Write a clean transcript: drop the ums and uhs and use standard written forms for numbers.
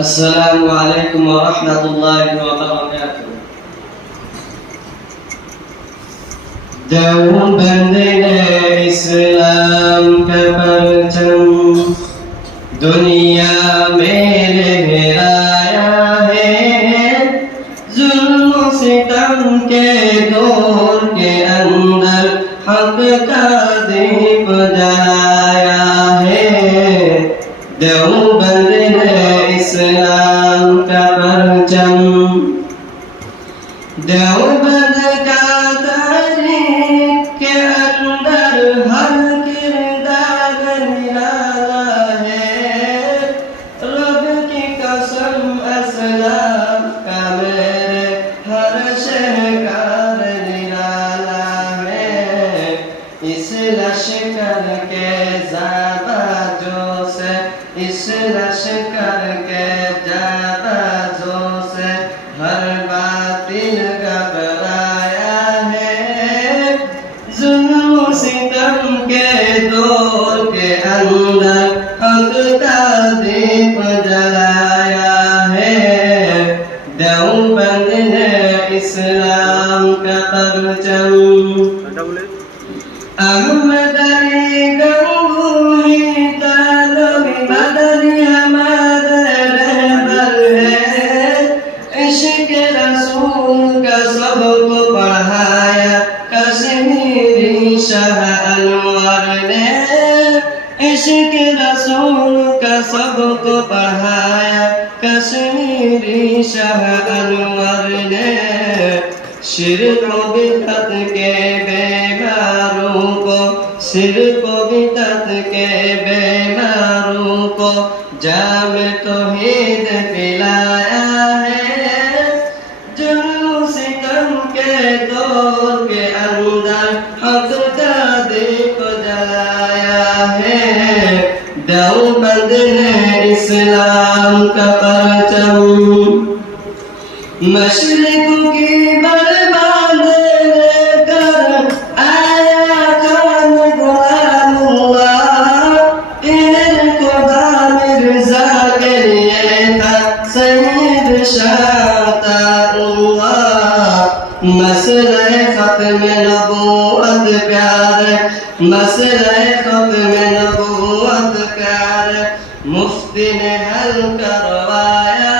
अस्सलामु अलैकुम व रहमतुल्लाहि व बरकातुहू। देवबंद ने इस्लाम का परचम दुनिया में लहराया है। जुल्म सितम के दौर के अंदर हक का दीप जलाया है। देवबंद ने इस्लाम का परचम देवबंद का तारीख के अंदर हर किरदार निराला है। रब की कसम अस्लाम का मेरे हर शहकार निराला है। इस लश्कर के जाबाजों से इस लश्कर के जाबाजों से हर बातिल घबराया है। जुल्म सितम के दौर के अंदर हक का दीप जलाया है। देवबंद ने इस्लाम का परचम अहमद अली गंगोही तालबी मदनी हमारे रहबर है। इश्क रसूल का सबको पढ़ाया कश्मीरी शाह अनवर ने। इश्क रसूल का सबको पढ़ाया कश्मीरी शाह अनवर ने। शिर्क व बिदअत के बेमारों को शिर्क व बिदअत के बेमारों को जाम तौहीद पिलाया है। जुल्म सितम के दौर के अंदर हक का दीप जलाया है। देवबंद ने इस्लाम का परचम मशरिक की बर्बाद लेकर आया खान गुलामुल्लाह। इन्हें खुदा मिर्जा के लिए था सईद शाताउल्लाह। मसले खत्म नबूवत प्यारे मसले खत्म नबूवत प्यारे मुफ्ती ने हल करवाया